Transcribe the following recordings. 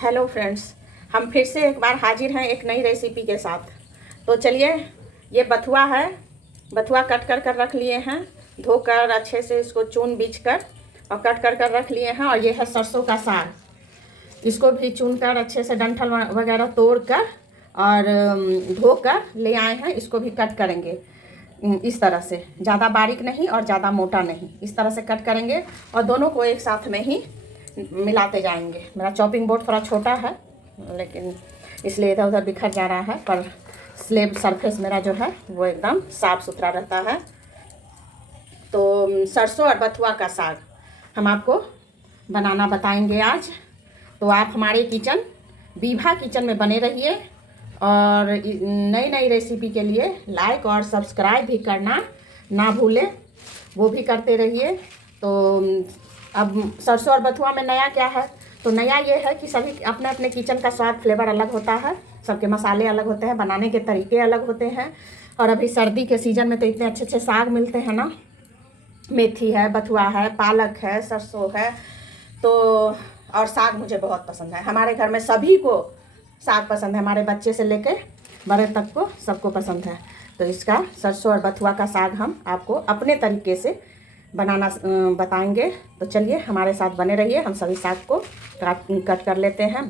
Hello friends, हम फिर से एक बार हाजिर हैं एक नई रेसिपी के साथ। तो चलिए, ये बथुआ है। बथुआ कट कर कर रख लिए हैं, धोकर अच्छे से इसको चून बीछ कर और कट कर कर रख लिए हैं। और ये है सरसों का साग, इसको भी चून कर अच्छे से डंठल वगैरह तोड़ कर और धोकर ले आए हैं। इसको भी कट करेंगे इस तरह से, ज़्यादा बारीक नहीं और ज़्यादा मोटा नहीं, इस तरह से कट करेंगे और दोनों को एक साथ में ही मिलाते जाएंगे। मेरा चॉपिंग बोर्ड थोड़ा छोटा है, लेकिन इसलिए इधर उधर बिखर जा रहा है, पर स्लेब सरफेस मेरा जो है वो एकदम साफ़ सुथरा रहता है। तो सरसों और बथुआ का साग हम आपको बनाना बताएंगे आज। तो आप हमारे किचन बीभा किचन में बने रहिए और नई नई रेसिपी के लिए लाइक और सब्सक्राइब भी करना ना भूलें, वो भी करते रहिए। तो अब सरसों और बथुआ में नया क्या है? तो नया ये है कि सभी अपने अपने किचन का स्वाद फ्लेवर अलग होता है, सबके मसाले अलग होते हैं, बनाने के तरीके अलग होते हैं। और अभी सर्दी के सीज़न में तो इतने अच्छे अच्छे साग मिलते हैं ना, मेथी है, बथुआ है, पालक है, सरसों है। तो और साग मुझे बहुत पसंद है, हमारे घर में सभी को साग पसंद है, हमारे बच्चे से लेकर बड़े तक को सबको पसंद है। तो इसका सरसों और बथुआ का साग हम आपको अपने तरीके से बनाना बताएंगे। तो चलिए हमारे साथ बने रहिए। हम सभी साग को कट कर लेते हैं।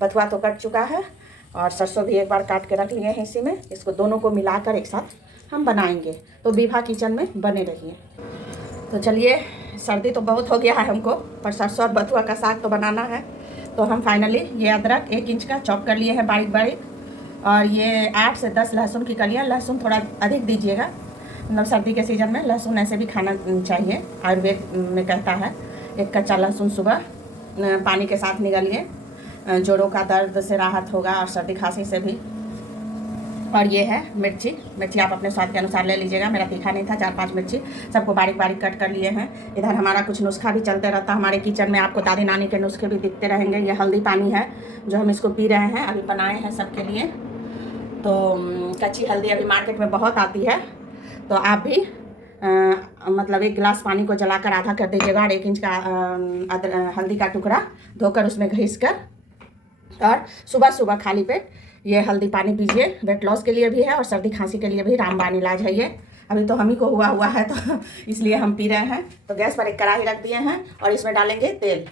बथुआ तो कट चुका है और सरसों भी एक बार काट के रख लिए हैं इसी में। इसको दोनों को मिलाकर एक साथ हम बनाएंगे। तो बीभा किचन में बने रहिए। तो चलिए, सर्दी तो बहुत हो गया है हमको, पर सरसों और बथुआ का साग तो बनाना है। तो हम फाइनली ये अदरक 1 इंच का चॉप कर लिए हैं बारीक बारीक, और ये 8 से 10 लहसुन की कलियाँ। लहसुन थोड़ा अधिक दीजिएगा, मतलब सर्दी के सीज़न में लहसुन ऐसे भी खाना चाहिए, आयुर्वेद में कहता है। एक कच्चा लहसुन सुबह पानी के साथ निगलिए, जोड़ों का दर्द से राहत होगा और सर्दी खांसी से भी। और ये है मिर्ची आप अपने स्वाद के अनुसार ले लीजिएगा। मेरा तीखा नहीं था, 4-5 मिर्ची सबको बारीक बारीक कट कर लिए हैं। इधर हमारा कुछ नुस्खा भी चलते रहता है हमारे किचन में, आपको दादी नानी के नुस्खे भी दिखते रहेंगे। ये हल्दी पानी है जो हम इसको पी रहे हैं, अभी बनाए हैं सबके लिए। तो कच्ची हल्दी अभी मार्केट में बहुत आती है, तो आप भी मतलब 1 गिलास पानी को जलाकर आधा कर दीजिएगा और 1 इंच का हल्दी का टुकड़ा धोकर उसमें घिस कर और सुबह सुबह खाली पेट ये हल्दी पानी पीजिए। वेट लॉस के लिए भी है और सर्दी खांसी के लिए भी रामबाण इलाज है ये। अभी तो हम ही को हुआ है तो इसलिए हम पी रहे हैं। तो गैस पर एक कढ़ाई रख दिए हैं और इसमें डालेंगे तेल।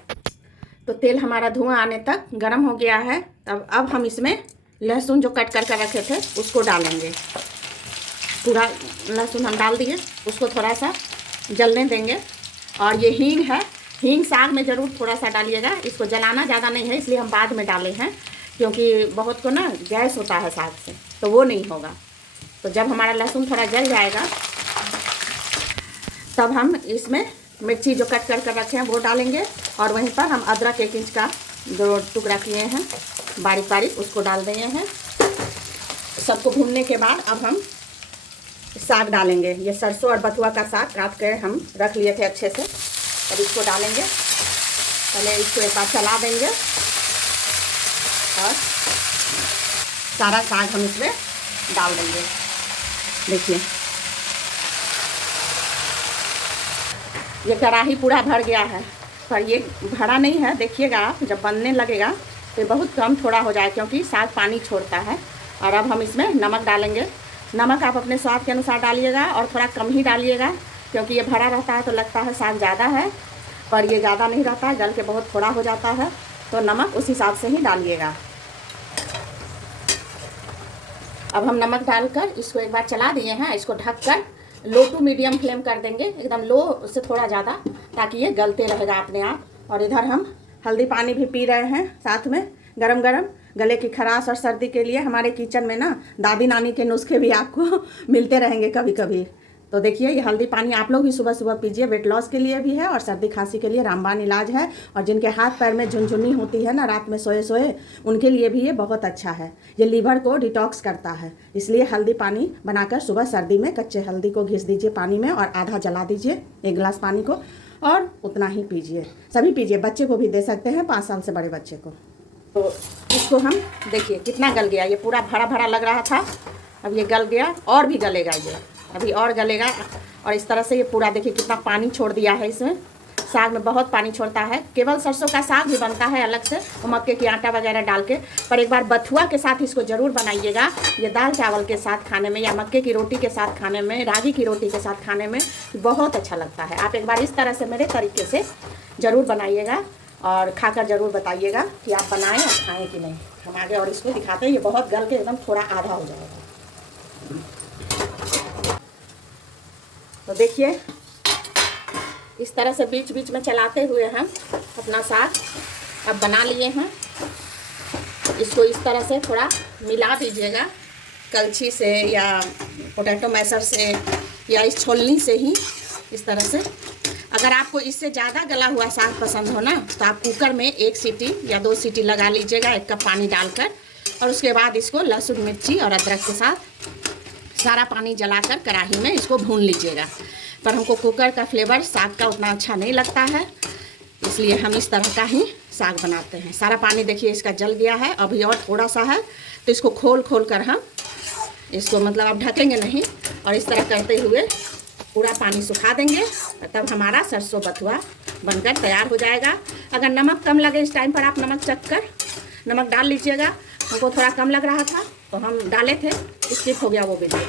तो तेल हमारा धुआं आने तक गर्म हो गया है। तब अब हम इसमें लहसुन जो कट कर कर रखे थे उसको डालेंगे। पूरा लहसुन हम डाल दिए, उसको थोड़ा सा जलने देंगे। और ये हींग है, हींग साग में ज़रूर थोड़ा सा डालिएगा। इसको जलाना ज़्यादा नहीं है, इसलिए हम बाद में डाले हैं, क्योंकि बहुत को ना गैस होता है साग से, तो वो नहीं होगा। तो जब हमारा लहसुन थोड़ा जल जाएगा तब हम इसमें मिर्ची जो कट कर कर रखे हैं वो डालेंगे। और वहीं पर हम अदरक 1 इंच का जो टुकड़ा किए हैं बारीक बारीक उसको डाल देंगे हैं। सबको भूनने के बाद अब हम साग डालेंगे। ये सरसों और बथुआ का साग काट कर हम रख लिए थे अच्छे से, अब इसको डालेंगे। पहले इसको एक बार चला देंगे और सारा साग हम इसमें डाल देंगे। देखिए ये कढ़ाई पूरा भर गया है, पर ये भरा नहीं है। देखिएगा आप जब बनने लगेगा तो बहुत कम थोड़ा हो जाए, क्योंकि साग पानी छोड़ता है। और अब हम इसमें नमक डालेंगे। नमक आप अपने स्वाद के अनुसार डालिएगा और थोड़ा कम ही डालिएगा, क्योंकि ये भरा रहता है तो लगता है साग ज़्यादा है, पर ये ज़्यादा नहीं रहता है, गल के बहुत थोड़ा हो जाता है। तो नमक उस हिसाब से ही डालिएगा। अब हम नमक डालकर इसको एक बार चला दिए हैं। इसको ढककर लो टू मीडियम फ्लेम कर देंगे, एकदम लो से थोड़ा ज़्यादा, ताकि ये गलते रहेगा अपने आप। और इधर हम हल्दी पानी भी पी रहे हैं साथ में गरम गरम। गले की खराश और सर्दी के लिए हमारे किचन में ना दादी नानी के नुस्खे भी आपको मिलते रहेंगे कभी कभी। तो देखिए ये हल्दी पानी आप लोग भी सुबह सुबह पीजिए, वेट लॉस के लिए भी है और सर्दी खांसी के लिए रामबाण इलाज है। और जिनके हाथ पैर में झुनझुनी होती है ना रात में सोए सोए, उनके लिए भी ये बहुत अच्छा है। ये लीवर को डिटॉक्स करता है, इसलिए हल्दी पानी बनाकर सुबह सर्दी में कच्चे हल्दी को घिस दीजिए पानी में और आधा जला दीजिए 1 गिलास पानी को, और उतना ही पीजिए। सभी पीजिए, बच्चे को भी दे सकते हैं, 5 साल से बड़े बच्चे को। तो इसको हम देखिए कितना गल गया, ये पूरा भरा भरा लग रहा था, अब ये गल गया और भी गलेगा, ये अभी और गलेगा। और इस तरह से ये पूरा देखिए कितना पानी छोड़ दिया है इसमें। साग में बहुत पानी छोड़ता है। केवल सरसों का साग भी बनता है अलग से, और मक्के की आटा वगैरह डाल के, पर एक बार बथुआ के साथ इसको ज़रूर बनाइएगा। ये दाल चावल के साथ खाने में, या मक्के की रोटी के साथ खाने में, रागी की रोटी के साथ खाने में बहुत अच्छा लगता है। आप एक बार इस तरह से मेरे तरीके से ज़रूर बनाइएगा और खाकर ज़रूर बताइएगा कि आप बनाएं और खाएं कि नहीं। हम आगे और इसको दिखाते हैं। ये बहुत गल के एकदम थोड़ा आधा हो जाएगा। तो देखिए इस तरह से बीच बीच में चलाते हुए हम अपना साग अब बना लिए हैं। इसको इस तरह से थोड़ा मिला दीजिएगा कलछी से या पोटैटो मैशर से या इस छोलनी से ही, इस तरह से। अगर आपको इससे ज़्यादा गला हुआ साग पसंद हो ना, तो आप कुकर में 1 सीटी या 2 सीटी लगा लीजिएगा 1 कप पानी डालकर, और उसके बाद इसको लहसुन मिर्ची और अदरक के साथ सारा पानी जलाकर कढ़ाई में इसको भून लीजिएगा। पर हमको कुकर का फ्लेवर साग का उतना अच्छा नहीं लगता है, इसलिए हम इस तरह का ही साग बनाते हैं। सारा पानी देखिए इसका जल गया है, अभी और थोड़ा सा है, तो इसको खोल कर हम इसको मतलब अब ढकेंगे नहीं, और इस तरह करते हुए पूरा पानी सुखा देंगे। तब हमारा सरसों बथुआ बनकर तैयार हो जाएगा। अगर नमक कम लगे इस टाइम पर आप नमक चख कर नमक डाल लीजिएगा। हमको थोड़ा कम लग रहा था तो हम डाले थे, स्किप हो गया वो वीडियो।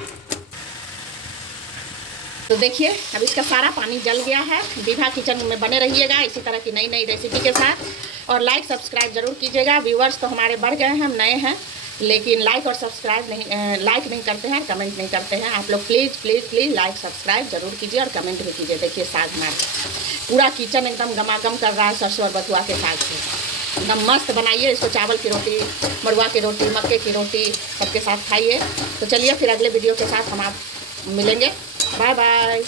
तो देखिए अब इसका सारा पानी जल गया है। विभा किचन में बने रहिएगा इसी तरह की नई नई रेसिपी के साथ, और लाइक सब्सक्राइब जरूर कीजिएगा। व्यूअर्स तो हमारे बढ़ गए हैं, हम नए हैं, लेकिन लाइक और सब्सक्राइब नहीं, लाइक नहीं करते हैं, कमेंट नहीं करते हैं। आप लोग please please please like subscribe जरूर कीजिए और कमेंट भी कीजिए। देखिए साग मार पूरा किचन एकदम गमागम कर रहा है सरसों और बथुआ के साग से। एकदम मस्त बनाइए इसको, चावल की रोटी, मड़ुआ की रोटी, मक्के की रोटी सबके साथ खाइए। तो चलिए फिर अगले वीडियो के साथ हम आप मिलेंगे। Bye bye.